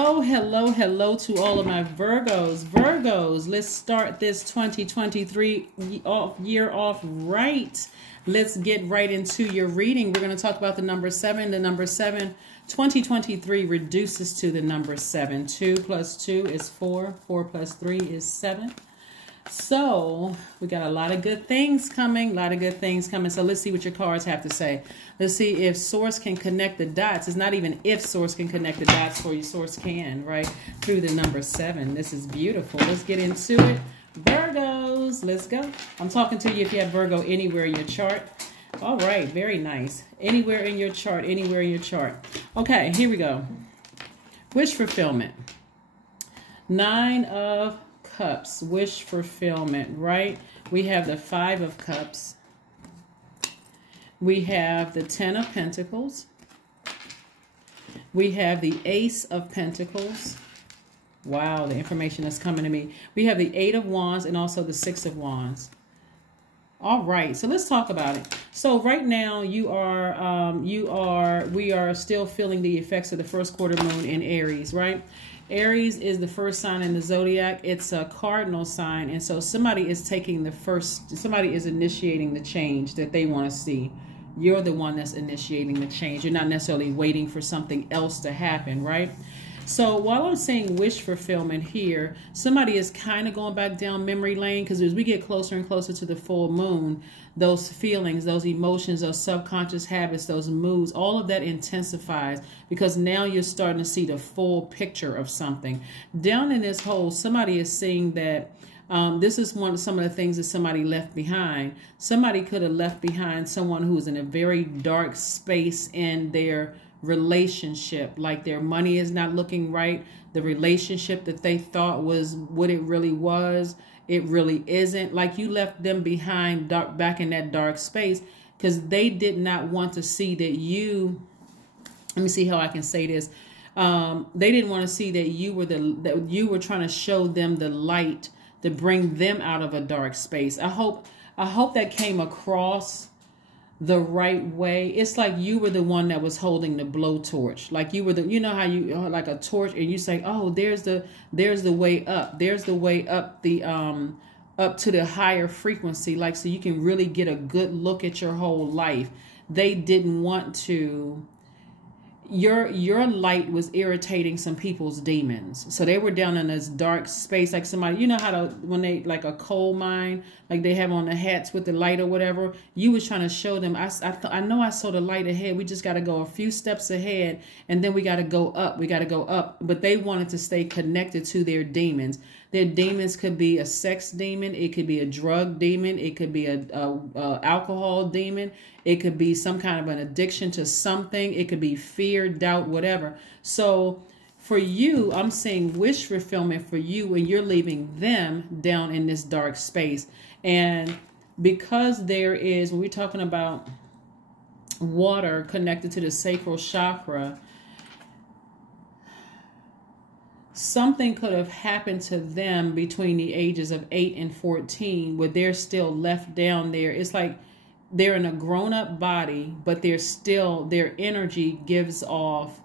Oh, hello to all of my Virgos. Virgos, let's start this 2023 year off right. Let's get right into your reading. We're going to talk about the number 7. The number 7, 2023 reduces to the number 7. 2 plus 2 is 4. 4 plus 3 is 7. So we got a lot of good things coming, So let's see what your cards have to say. Let's see if Source can connect the dots. It's not even if Source can connect the dots for you. Source can, right? Through the number 7. This is beautiful. Let's get into it. Virgos, let's go. I'm talking to you if you have Virgo anywhere in your chart. All right, very nice. Anywhere in your chart, Okay, here we go. Wish fulfillment. 9 of Cups, wish fulfillment, right? We have the 5 of Cups. We have the 10 of Pentacles. We have the Ace of Pentacles. Wow, the information that's coming to me. We have the 8 of Wands and also the 6 of Wands. All right, so let's talk about it. So right now we are still feeling the effects of the first quarter moon in Aries, right? Aries is the first sign in the Zodiac. It's a cardinal sign. And so somebody is initiating the change that they want to see. You're the one that's initiating the change. You're not necessarily waiting for something else to happen, right? So while I'm saying wish fulfillment here, somebody is kind of going back down memory lane, because as we get closer and closer to the full moon, those feelings, those emotions, those subconscious habits, those moods, all of that intensifies, because now you're starting to see the full picture of something. Down in this hole, somebody is seeing that this is some of the things that somebody left behind. Somebody could have left behind someone who's in a very dark space in their relationship, like their money is not looking right. The relationship that they thought was what it really was, it really isn't. Like you left them behind back in that dark space because they did not want to see that you, let me see how I can say this. They didn't want to see that you were trying to show them the light to bring them out of a dark space. I hope that came across the right way. It's like you were the one that was holding the blowtorch. Like you were you know how you like a torch and you say, oh, there's the way up. There's the way up up to the higher frequency. Like, so you can really get a good look at your whole life. They didn't want to. Your light was irritating some people's demons. So they were down in this dark space, like somebody, you know how when they, like a coal mine, like they have on the hats with the light or whatever, you was trying to show them, I know I saw the light ahead. We just got to go a few steps ahead and then we got to go up. But they wanted to stay connected to their demons. Their demons could be a sex demon. It could be a drug demon. It could be a alcohol demon. It could be some kind of an addiction to something. It could be fear, doubt, whatever. So for you, I'm saying wish fulfillment for you when you're leaving them down in this dark space. And because there is, when we're talking about water connected to the sacral chakra, something could have happened to them between the ages of 8 and 14 where they're still left down there. It's like they're in a grown-up body, but they're still, their energy gives off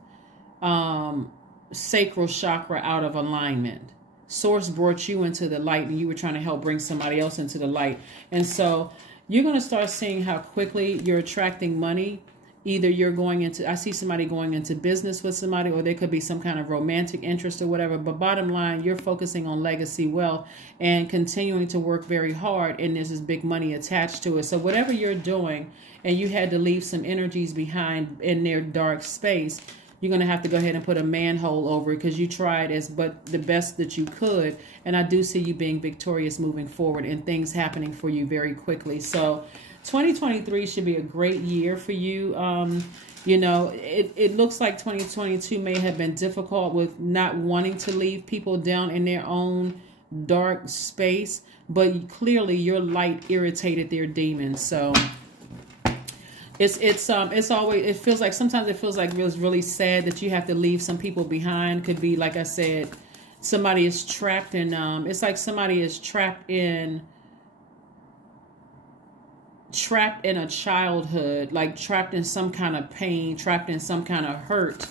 sacral chakra out of alignment. Source brought you into the light and you were trying to help bring somebody else into the light. And so you're going to start seeing how quickly you're attracting money. Either you're going into, I see somebody going into business with somebody, or there could be some kind of romantic interest or whatever. But bottom line, you're focusing on legacy wealth and continuing to work very hard. And there's this big money attached to it. So whatever you're doing and you had to leave some energies behind in their dark space, you're going to have to go ahead and put a manhole over it because you tried but the best that you could. And I do see you being victorious moving forward and things happening for you very quickly. So 2023 should be a great year for you. You know, it looks like 2022 may have been difficult with not wanting to leave people down in their own dark space, but clearly your light irritated their demons. So it's always, it feels like, sometimes it feels like it was really sad that you have to leave some people behind. Could be, like I said, somebody is trapped in, it's like somebody is trapped in a childhood, like trapped in some kind of pain, trapped in some kind of hurt.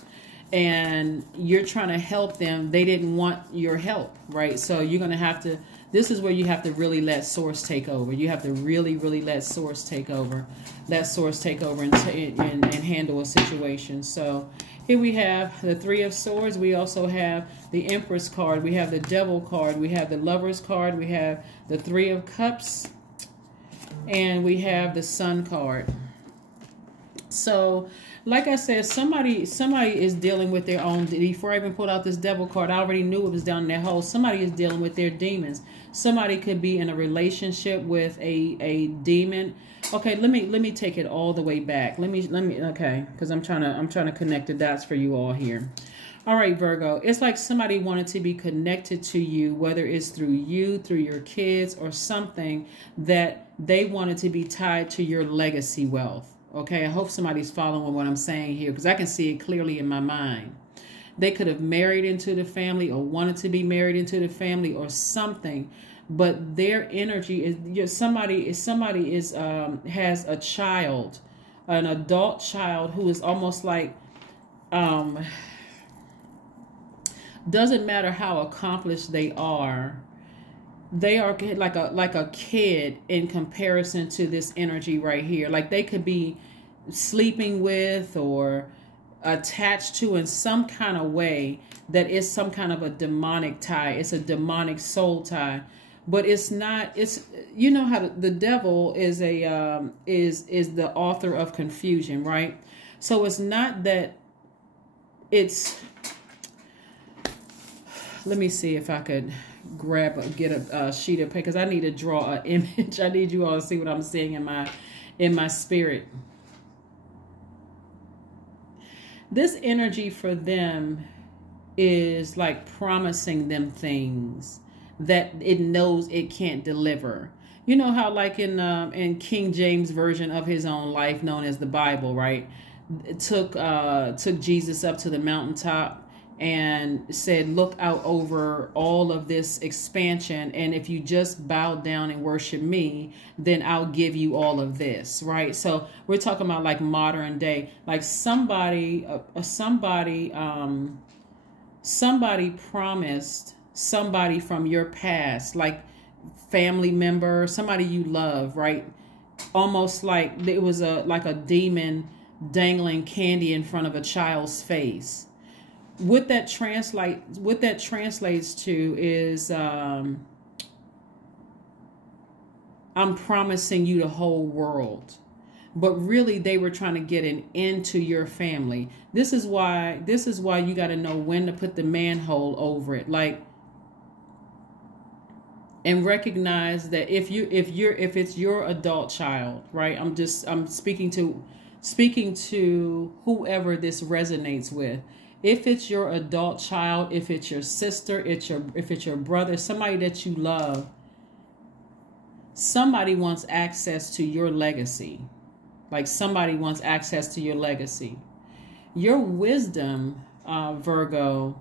and you're trying to help them. They didn't want your help, right? So you're going to have to, this is where you have to really let source take over. You have to really, really let source take over. Let source take over and handle a situation. So here we have the Three of Swords. We also have the Empress card. We have the Devil card. We have the Lovers card. We have the Three of Cups. And we have the Sun card. So, like I said, somebody is dealing with their own. Before I even pulled out this Devil card, I already knew it was down in their hole. Somebody is dealing with their demons. Somebody could be in a relationship with a demon. Okay, let me take it all the way back. Let me okay, because I'm trying to connect the dots for you all here. All right, Virgo, it's like somebody wanted to be connected to you, whether it's through you, through your kids, or something that they wanted to be tied to your legacy wealth. Okay, I hope somebody's following what I'm saying here, because I can see it clearly in my mind. They could have married into the family or wanted to be married into the family or something, but their energy is somebody has a child, an adult child who is almost like doesn't matter how accomplished they are like a kid in comparison to this energy right here. Like they could be sleeping with or attached to in some kind of way that is some kind of a demonic tie. It's a demonic soul tie, but it's not. It's, you know how the devil is is the author of confusion, right? So it's not that it's. Let me see if I could get a sheet of paper, because I need to draw an image. I need you all to see what I'm seeing in my spirit. This energy for them is like promising them things that it knows it can't deliver. You know how like in King James version of his own life, known as the Bible, right? It took Jesus up to the mountaintop and said, look out over all of this expansion, and if you just bow down and worship me, then I'll give you all of this, right? So we're talking about like modern day, like somebody promised somebody from your past, like family member, somebody you love, right? Almost like it was like a demon dangling candy in front of a child's face. What that translates to is I'm promising you the whole world, but really they were trying to get into your family. This is why you got to know when to put the manhole over it, like, and recognize that if it's your adult child, right? I'm speaking to whoever this resonates with. If it's your adult child, if it's your sister, if it's your brother, somebody that you love, somebody wants access to your legacy. Like somebody wants access to your legacy. Your wisdom, Virgo,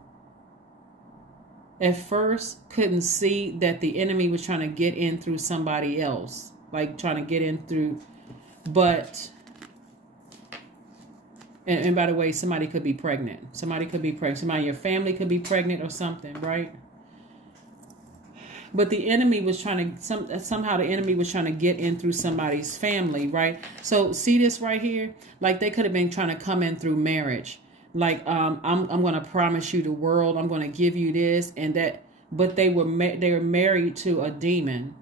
at first couldn't see that the enemy was trying to get in through somebody else, like trying to get in through, but... And by the way, somebody could be pregnant. Somebody could be pregnant. Somebody in your family could be pregnant or something, right? But the enemy was trying to, somehow the enemy was trying to get in through somebody's family, right? So see this right here? Like they could have been trying to come in through marriage. Like, I'm going to promise you the world. I'm going to give you this and that. But they were married to a demon,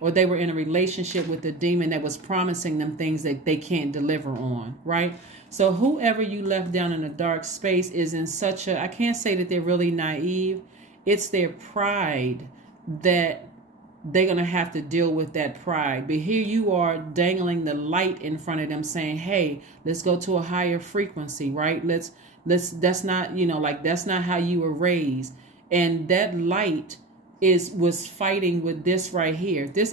or they were in a relationship with a demon that was promising them things that they can't deliver on, right? So whoever you left down in a dark space is in such a, I can't say that they're really naive. It's their pride that they're going to have to deal with that pride. But here you are dangling the light in front of them saying, hey, let's go to a higher frequency, right? That's not, you know, like that's not how you were raised. And that light was fighting with this right here. This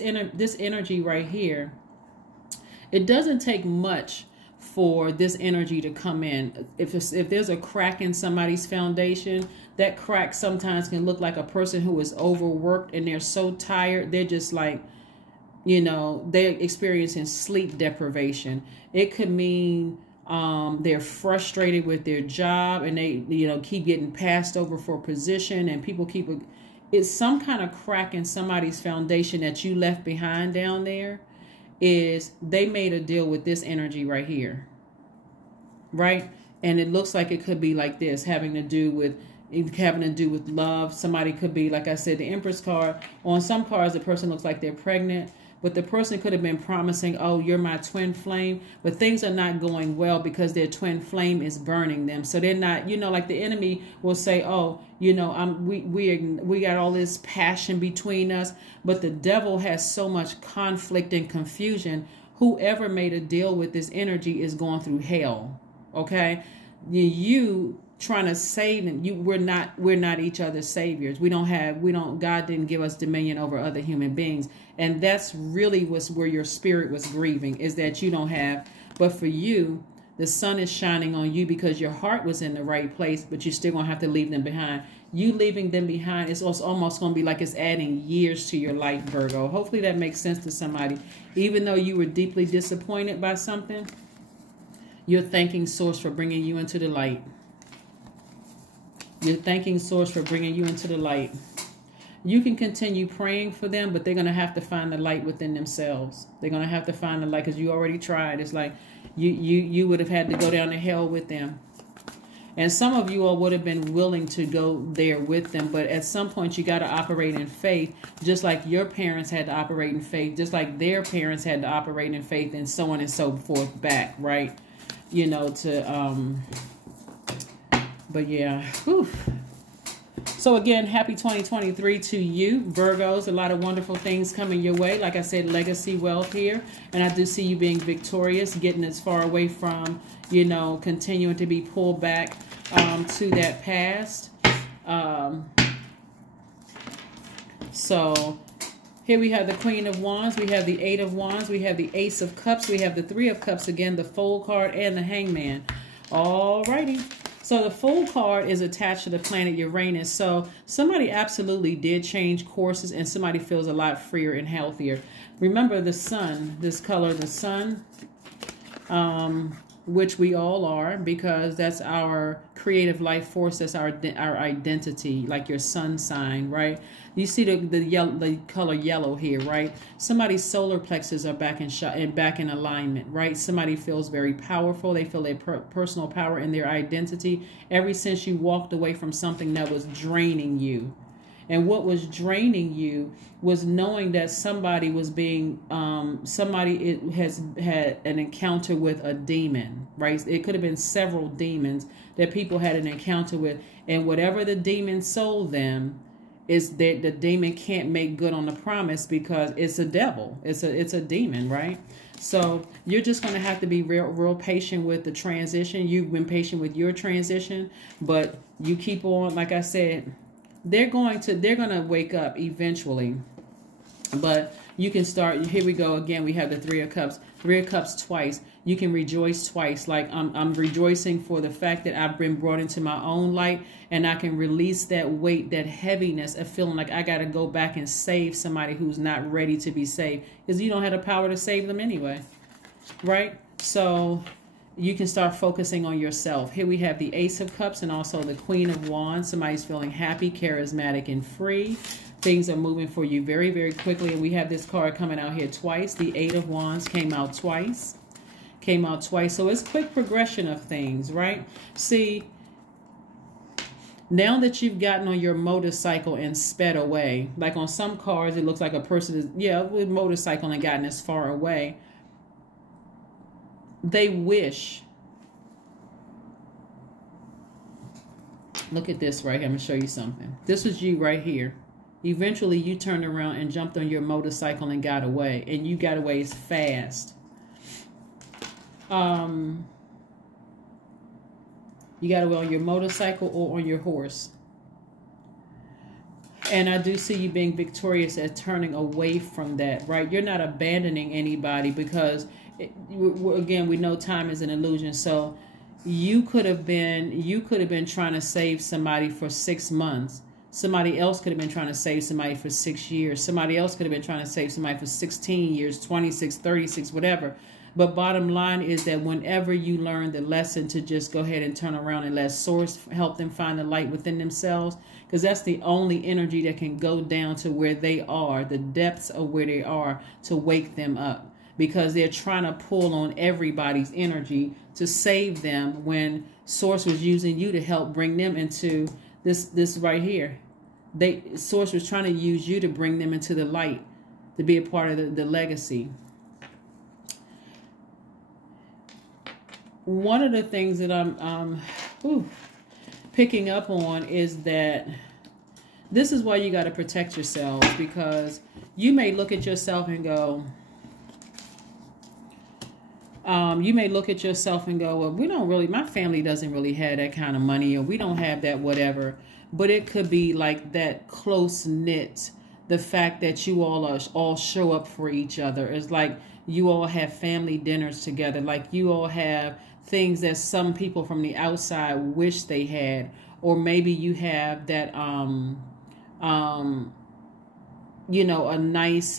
energy right here. It doesn't take much for this energy to come in. If there's a crack in somebody's foundation, that crack sometimes can look like a person who is overworked and they're so tired. They're just like, you know, they're experiencing sleep deprivation. It could mean They're frustrated with their job, and they, keep getting passed over for position, and people keep it's some kind of crack in somebody's foundation that you left behind down there. Is they made a deal with this energy right here, right? And it looks like it could be like this, having to do with love. Somebody could be, like I said, the Empress card. On some cards, the person looks like they're pregnant, but the person could have been promising, oh, you're my twin flame, but things are not going well because their twin flame is burning them. So they're not, like the enemy will say, oh, we got all this passion between us, but the devil has so much conflict and confusion. Whoever made a deal with this energy is going through hell. Okay, you trying to save them. We're not each other's saviors. God didn't give us dominion over other human beings, and that's really where your spirit was grieving, is that you don't have. But for you, the sun is shining on you because your heart was in the right place, but you're still gonna have to leave them behind. You leaving them behind is almost gonna be like it's adding years to your life, Virgo. Hopefully that makes sense to somebody. Even though you were deeply disappointed by something, you're thanking Source for bringing you into the light. You're thanking Source for bringing you into the light. You can continue praying for them, but they're going to have to find the light within themselves. They're going to have to find the light because you already tried. It's like you would have had to go down to hell with them. And some of you all would have been willing to go there with them. But at some point, you got to operate in faith, just like your parents had to operate in faith, just like their parents had to operate in faith, and so on and so forth back, right? But yeah. Whew. So again, happy 2023 to you, Virgos. A lot of wonderful things coming your way. Like I said, legacy wealth here. And I do see you being victorious, getting as far away from, continuing to be pulled back to that past. So here we have the Queen of Wands, we have the Eight of Wands, we have the Ace of Cups, we have the Three of Cups again, the Fool card, and the Hangman. Alrighty. So the Fool card is attached to the planet Uranus. So somebody absolutely did change courses, and somebody feels a lot freer and healthier. Remember the sun, this color, the sun, which we all are, because that's our creative life force. That's our identity, like your sun sign, right? You see the color yellow here, right? Somebody's solar plexus are back in alignment, right? Somebody feels very powerful. They feel their personal power and their identity ever since you walked away from something that was draining you. And what was draining you was knowing that somebody was being, has had an encounter with a demon, right? It could have been several demons that people had an encounter with. And whatever the demon sold them, is that the demon can't make good on the promise because it's a devil. It's a demon, right? So you're just going to have to be real patient with the transition. You've been patient with your transition, but you keep on, like I said, they're going to wake up eventually. But you can start. Here we go again. We have the Three of Cups. Three of Cups twice. You can rejoice twice. Like I'm rejoicing for the fact that I've been brought into my own light, and I can release that weight, that heaviness of feeling like I got to go back and save somebody who's not ready to be saved, because you don't have the power to save them anyway, right? So you can start focusing on yourself. Here we have the Ace of Cups and also the Queen of Wands. Somebody's feeling happy, charismatic, and free. Things are moving for you very, very quickly. And we have this card coming out here twice. The Eight of Wands came out twice. So it's quick progression of things, right? See, now that you've gotten on your motorcycle and sped away, like on some cars, it looks like a person is, with motorcycle and gotten as far away. They wish. Look at this right here. I'm going to show you something. This was you right here. Eventually, you turned around and jumped on your motorcycle and got away. And you got away as fast. You got away on your motorcycle or on your horse. And I do see you being victorious at turning away from that, right? You're not abandoning anybody because, again, we know time is an illusion. So you could have been trying to save somebody for 6 months. Somebody else could have been trying to save somebody for 6 years. Somebody else could have been trying to save somebody for 16 years, 26, 36, whatever. But bottom line is that whenever you learn the lesson to just go ahead and turn around and let source help them find the light within themselves, because that's the only energy that can go down to where they are, the depths of where they are, to wake them up. Because they're trying to pull on everybody's energy to save them when source was using you to help bring them into this right here. Source was trying to use you to bring them into the light, to be a part of the legacy. One of the things that I'm picking up on is that this is why you got to protect yourselves, because you may look at yourself and go, well, we don't really, my family doesn't really have that kind of money, or we don't have that whatever. But it could be like that close knit, the fact that you all show up for each other. It's like you all have family dinners together, like you all have things that some people from the outside wish they had, or maybe you have that you know, a nice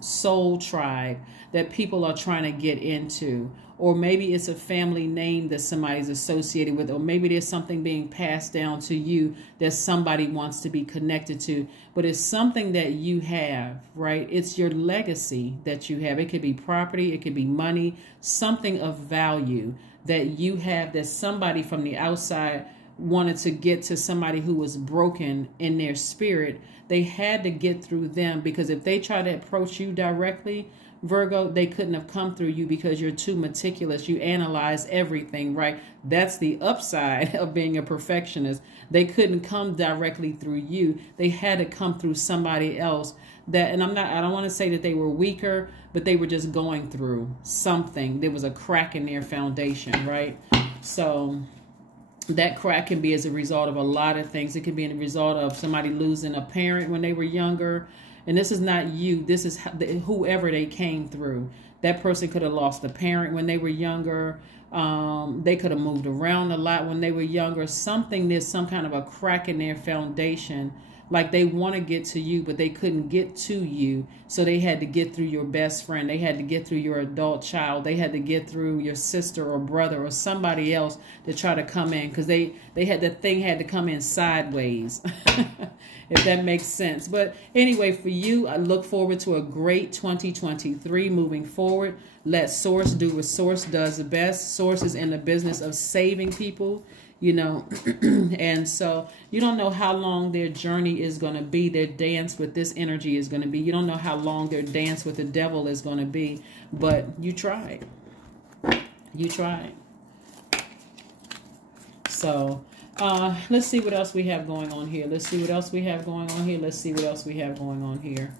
soul tribe that people are trying to get into. Or maybe it's a family name that somebody's associated with, or maybe there's something being passed down to you that somebody wants to be connected to. But it's something that you have, right? It's your legacy that you have. It could be property, it could be money, something of value that you have that somebody from the outside wanted to get to, somebody who was broken in their spirit. They had to get through them, because if they try to approach you directly, Virgo, they couldn't have come through you because you're too meticulous. You analyze everything, right? That's the upside of being a perfectionist. They couldn't come directly through you. They had to come through somebody else. And I don't want to say that they were weaker, but they were just going through something. There was a crack in their foundation, right? So that crack can be as a result of a lot of things. It could be a result of somebody losing a parent when they were younger. And this is not you. This is whoever they came through. That person could have lost a parent when they were younger. They could have moved around a lot when they were younger. There's some kind of a crack in their foundation. Like they want to get to you, but they couldn't get to you. So they had to get through your best friend. They had to get through your adult child. They had to get through your sister or brother or somebody else to try to come in, because the thing had to come in sideways, if that makes sense. But anyway, for you, I look forward to a great 2023 moving forward. Let Source do what Source does the best. Source is in the business of saving people, you know, and so you don't know how long their journey is going to be. Their dance with this energy is going to be. You don't know how long their dance with the devil is going to be, but you tried. You tried. So let's see what else we have going on here. Let's see what else we have going on here. Let's see what else we have going on here.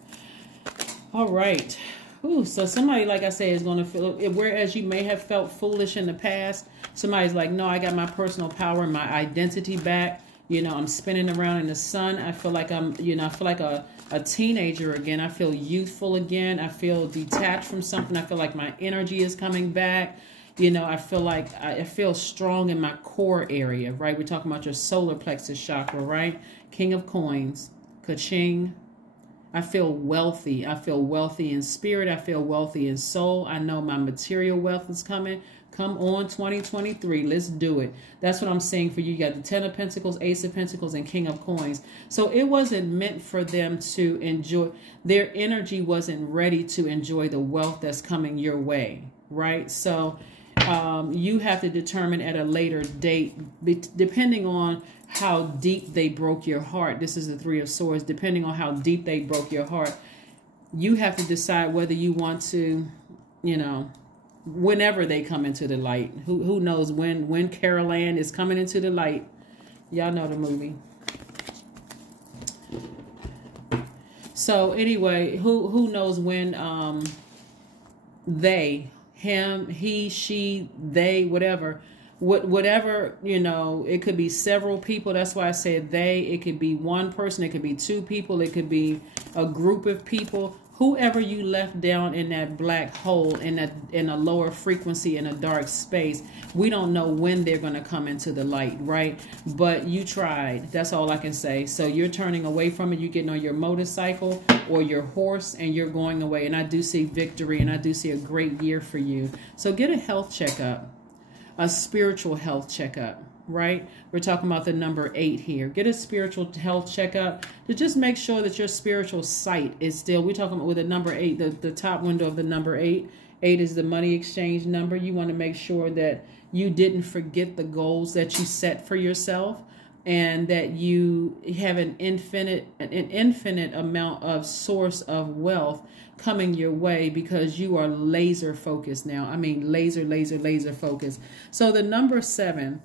All right. Ooh, so somebody, like I say, is going to feel, whereas you may have felt foolish in the past, somebody's like, no, I got my personal power and my identity back. You know, I'm spinning around in the sun. I feel like I'm, you know, I feel like a teenager again. I feel youthful again. I feel detached from something. I feel like my energy is coming back. You know, I feel like I feel strong in my core area, right? We're talking about your solar plexus chakra, right? King of Coins, ka-ching. I feel wealthy. I feel wealthy in spirit. I feel wealthy in soul. I know my material wealth is coming. Come on, 2023. Let's do it. That's what I'm saying for you. You got the 10 of Pentacles, Ace of Pentacles, and King of Coins. So it wasn't meant for them to enjoy. Their energy wasn't ready to enjoy the wealth that's coming your way, right? So you have to determine at a later date, depending on how deep they broke your heart. This is the Three of Swords. Depending on how deep they broke your heart, you have to decide whether you want to, you know, whenever they come into the light. Who knows when Carol Ann is coming into the light. Y'all know the movie. So anyway, who knows when they, him, he, she, they, whatever, you know, it could be several people. That's why I said they. It could be one person. It could be two people. It could be a group of people. whoever you left down in that black hole, in a lower frequency, in a dark space, we don't know when they're going to come into the light, right? But you tried. That's all I can say. So you're turning away from it. You're getting on your motorcycle or your horse and you're going away. And I do see victory, and I do see a great year for you. So get a health checkup, a spiritual health checkup. Right? We're talking about the number 8 here. Get a spiritual health checkup to just make sure that your spiritual sight is still, we're talking about with the number 8, the top window of the number 8. 8 is the money exchange number. You want to make sure that you didn't forget the goals that you set for yourself, and that you have an infinite amount of source of wealth coming your way, because you are laser focused now. I mean, laser focused. So the number 7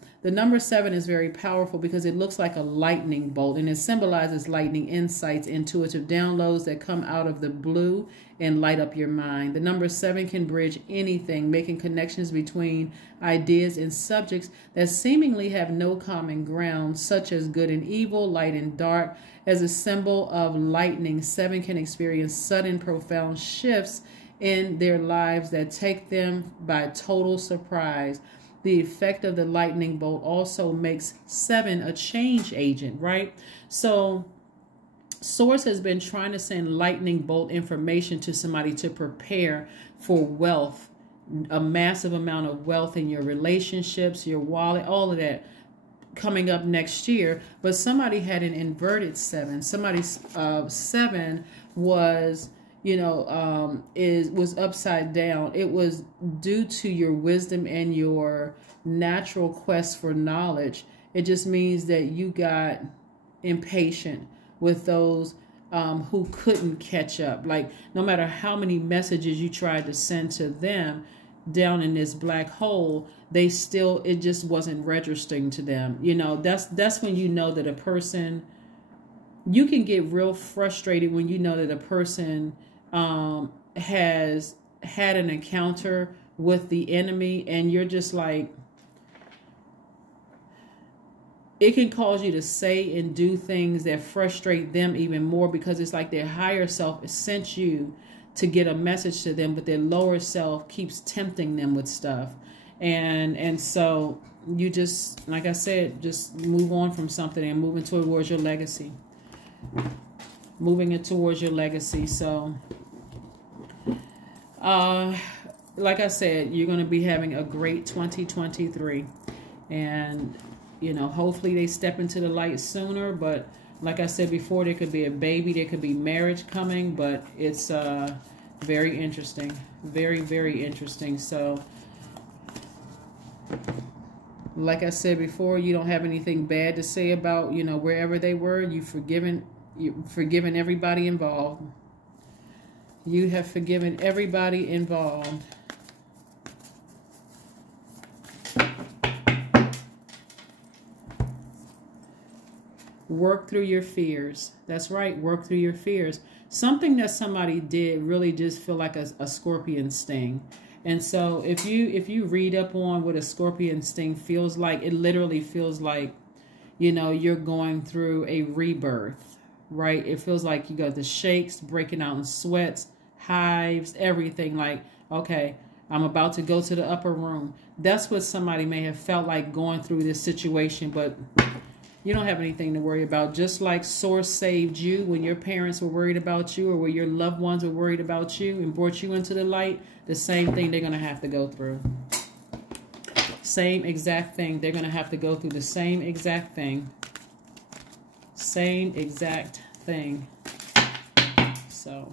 is very powerful because it looks like a lightning bolt, and it symbolizes lightning insights, intuitive downloads that come out of the blue and light up your mind. The number 7 can bridge anything, making connections between ideas and subjects that seemingly have no common ground, such as good and evil, light and dark. As a symbol of lightning, 7 can experience sudden, profound shifts in their lives that take them by total surprise. The effect of the lightning bolt also makes 7 a change agent, right? So Source has been trying to send lightning bolt information to somebody to prepare for wealth, a massive amount of wealth in your relationships, your wallet, all of that coming up next year. But somebody had an inverted 7. Somebody's 7 was, was upside down. It was due to your wisdom and your natural quest for knowledge. It just means that you got impatient with those who couldn't catch up. Like, no matter how many messages you tried to send to them down in this black hole, it just wasn't registering to them. That's when you know that a person, you can get real frustrated when you know that a person has had an encounter with the enemy, and you're just like, it can cause you to say and do things that frustrate them even more, because it's like their higher self sent you to get a message to them, but their lower self keeps tempting them with stuff. And so you just, like I said, just move on from something and moving towards your legacy. Moving it towards your legacy. So, like I said, you're going to be having a great 2023. And hopefully they step into the light sooner. But like I said before, there could be a baby, there could be marriage coming, but it's very interesting. Very, very interesting. So, like I said before, you don't have anything bad to say about, wherever they were. You've forgiven everybody involved. You have forgiven everybody involved. Work through your fears. That's right. Work through your fears. Something that somebody did really just feel like a scorpion sting. And so if you read up on what a scorpion sting feels like, it literally feels like, you're going through a rebirth, right? It feels like you got the shakes, breaking out in sweats, hives, everything. Like, okay, I'm about to go to the upper room. That's what somebody may have felt like going through this situation, but you don't have anything to worry about. Just like Source saved you when your parents were worried about you, or when your loved ones were worried about you and brought you into the light, the same thing they're going to have to go through. Same exact thing. They're going to have to go through the same exact thing. Same exact thing. So,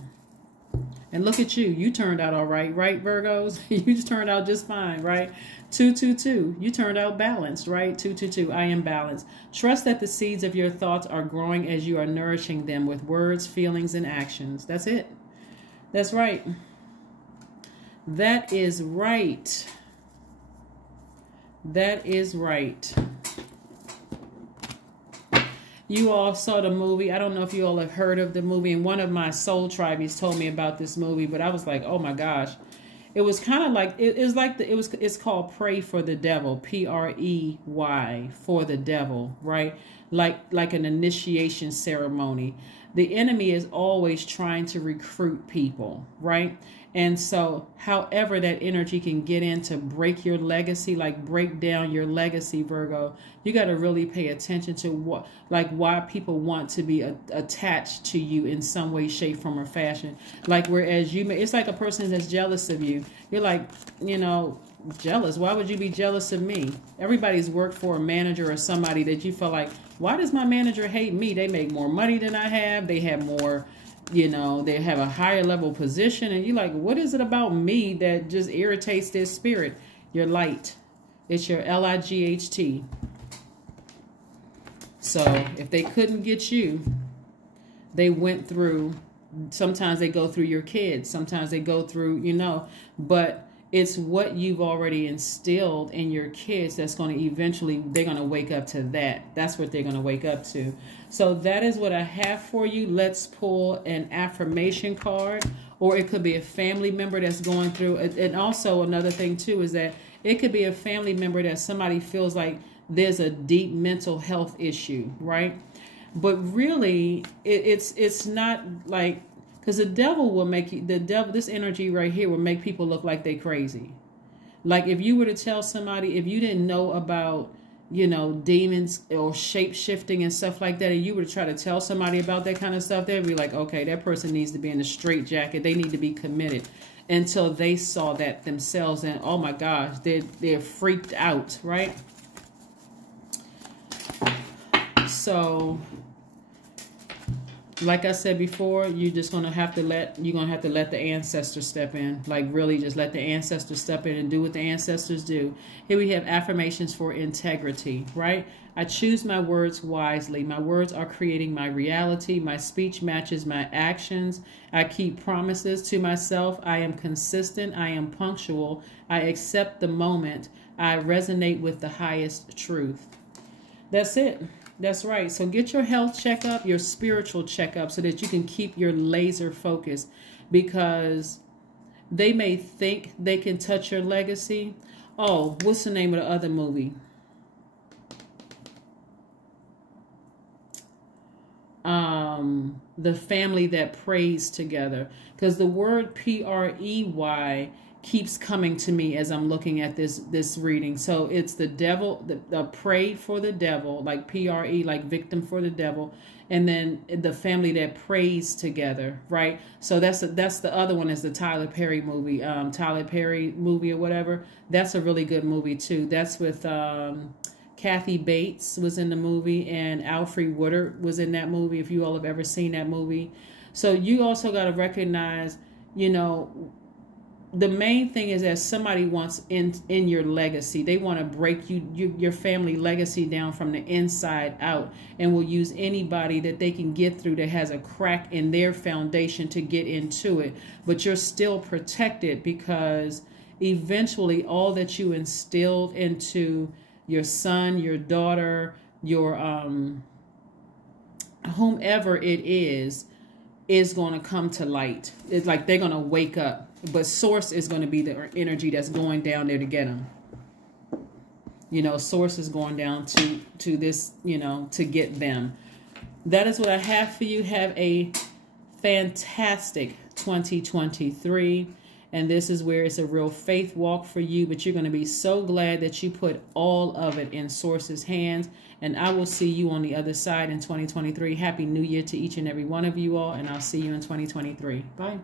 and look at you. You turned out all right, right, Virgos? You just turned out just fine, right? 222. You turned out balanced, right? 222. I am balanced. Trust that the seeds of your thoughts are growing as you are nourishing them with words, feelings, and actions. That's it. That's right. That is right. That is right. You all saw the movie. I don't know if you all have heard of the movie. And one of my soul tribes told me about this movie, but I was like, oh my gosh. It was kind of like, it's called Pray for the Devil, Prey, for the devil, right? Like an initiation ceremony. the enemy is always trying to recruit people, right? And so however that energy can get in to break your legacy, like break down your legacy, Virgo, you got to really pay attention to what, like why people want to be attached to you in some way, shape, form, or fashion. Like whereas you may, it's like a person that's jealous of you. You're like, you know, jealous. Why would you be jealous of me? Everybody's worked for a manager or somebody that you feel like, why does my manager hate me? They make more money than I have. They have more, you know, they have a higher level position. And you're like, what is it about me that just irritates their spirit? Your light. It's your L-I-G-H-T. So if they couldn't get you, they went through, sometimes they go through your kids. Sometimes they go through, you know, but it's what you've already instilled in your kids that's going to eventually, they're going to wake up to that. That's what they're going to wake up to. So that is what I have for you. Let's pull an affirmation card, or it could be a family member that's going through. And also another thing too is that it could be a family member that somebody feels like there's a deep mental health issue, right? But really, it's not like, because the devil will make you, this energy right here will make people look like they crazy. Like if you were to tell somebody, if you didn't know about, you know, demons or shape shifting and stuff like that, and you were to try to tell somebody about that kind of stuff, they'd be like, okay, that person needs to be in a straitjacket. They need to be committed, until they saw that themselves. And oh my gosh, they're freaked out, right? So like I said before, you're just going to have to let the ancestors step in. Like really just let the ancestors step in and do what the ancestors do. Here we have affirmations for integrity, right? I choose my words wisely. My words are creating my reality. My speech matches my actions. I keep promises to myself. I am consistent. I am punctual. I accept the moment. I resonate with the highest truth. That's it. That's right. So get your health checkup, your spiritual checkup, so that you can keep your laser focus, because they may think they can touch your legacy. Oh, what's the name of the other movie? The Family That Prays Together. Because the word P-R-E-Y keeps coming to me as I'm looking at this reading. So it's the devil, the pray for the devil, like P-R-E, like victim for the devil, and then the family that prays together, right? So that's the other one is the Tyler Perry movie, or whatever. That's a really good movie too. That's with Kathy Bates was in the movie, and Alfre Woodard was in that movie, if you all have ever seen that movie. So you also got to recognize, you know, the main thing is that somebody wants in your legacy. They want to break your family legacy down from the inside out, and will use anybody that they can get through that has a crack in their foundation to get into it. But you're still protected, because eventually all that you instilled into your son, your daughter, your whomever it is going to come to light. It's like they're going to wake up. But source is going to be the energy that's going down there to get them. You know, source is going down to this, you know, to get them. That is what I have for you. Have a fantastic 2023. And this is where it's a real faith walk for you. But you're going to be so glad that you put all of it in Source's hands. And I will see you on the other side in 2023. Happy New Year to each and every one of you all. And I'll see you in 2023. Bye.